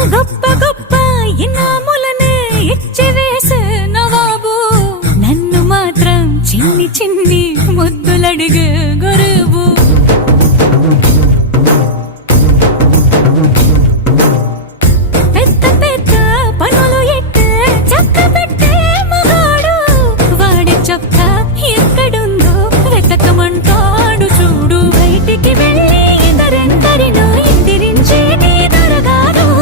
గొప్ప గొప్ప ఇనాములనే ఇచ్చి వేసే నవాబు నన్ను మాత్రం చిన్ని చిన్ని ముద్దులడిగే గురువు